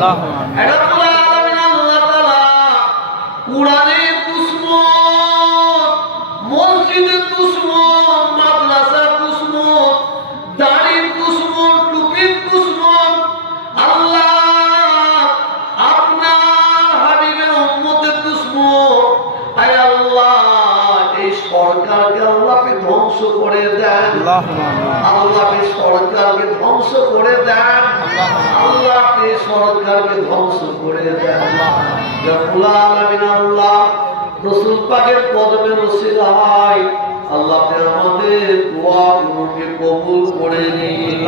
আল্লাহুম্মা আমিন। এটা রব্বুল আলামিন আল্লাহ তাআলা কুরআনের দুশমন, মসজিদের দুশমন, মাদ্রাসার দুশমন, দাড়ির দুশমন, টুপির দুশমন, আল্লাহ আপনার হাবিবের উম্মতের দুশমন। আয় আল্লাহ এই সরকারকে আল্লাহকে ধ্বংস করে দেন, আল্লাহুম্মা আমিন। আল্লাহকে সরকারকে ধ্বংস করে দেন, আল্লাহকে সরকারকে ধ্বংস করে দেন। রব্বুল আলামিন আল্লাহ রাসূল পাকের কদমে ওসিলায় আল্লাহ আপনি আমাদের দোয়াগুলোকে কবুল করে নিন।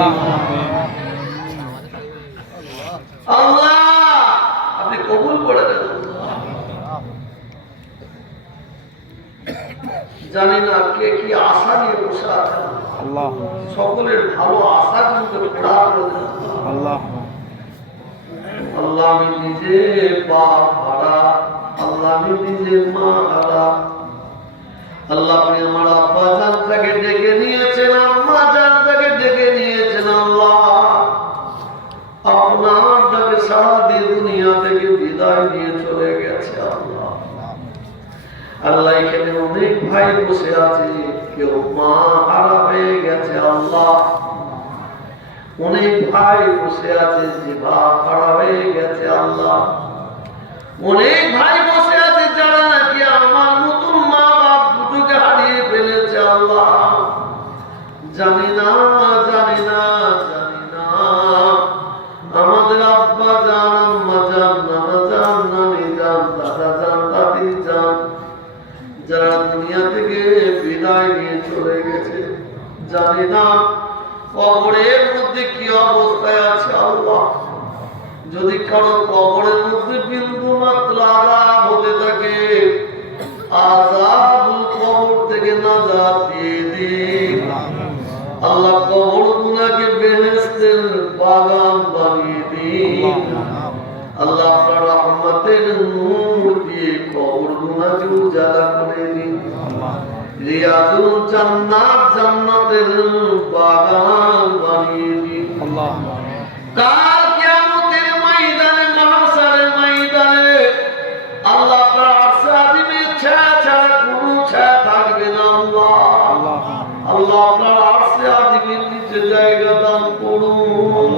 আল্লাহ আপনি কবুল করে দেন। জানি না কে কি আশা নিয়ে বসে আছেন, আল্লাহ সকলের ভালো আশা কিন্তু পুরা করে দেন। আল্লাহ আল্লাহ আমি নিজে বাপ হারা, আল্লাহ আমি নিজে মা হারা। আল্লাহ আপনি আমার আব্বা জানটাকে ডেকে নিয়েছেন, আম্মা জানটাকে ডেকে নিয়েছেন। আল্লাহ আপনার ডাকে সারা দিয়ে দুনিয়া থেকে বিদায় নিয়ে চলে গেছে। আল্লাহ আল্লাহ এখানে অনেক ভাই বসে আছে, কেউ মা হারা হয়ে গেছে। আল্লাহ অনেক ভাই বসে আছে যে ভাব খারাপ হয়ে গেছে। আল্লাহ অনেক ভাই বসে আছে যারা নাকি আমার নতুন মা বাপ দুটোকে হারিয়ে ফেলেছে। আল্লাহ জানি না জানি না জানি না আমাদের আব্বা জান, আম্মা জান, নানা জান, নানি জান, দাদা জান, দাদি জান যারা দুনিয়া থেকে বিদায় নিয়ে চলে গেছে, জানি না কবরের মধ্যে কি অবস্থায় আছে। আল্লাহ যদি কারো কবরের মধ্যে বিন্দু মাত্র আযাব হতে থাকে, আযাবুল কবর থেকে নাজাত দিয়ে দিন। আল্লাহ কবর গুনাহকে বেহেশতের বাগান বানিয়ে দিন। আল্লাহ আপনার রহমতের নূর দিয়ে কবর গুনাহকে উজালা করে দিন। রিয়াজুল জান্নাত, জান্নাতের বাগান বানিয়ে দিন। কাল কিয়ামতের ময়দানে, মাহশারের ময়দানে আল্লাহ আপনার আরশে আজিমের ছায়া ছাড়া কোনো ছায়া থাকবে না। আল্লাহ আল্লাহ আপনার আরশে আজিমের নিচে জায়গা দান করুন।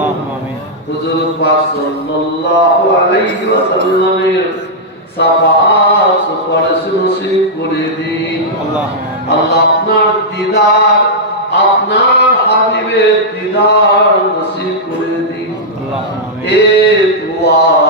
হুজুর পাক সাল্লাল্লাহু আলাইহি ওয়াসাল্লামের শাফাআত সুপারিশ নসিব করে দিন। আল্লাহ আপনার দিদার, আপনার হাবিবের দিদার নসিব করে দিন। এ দোয়া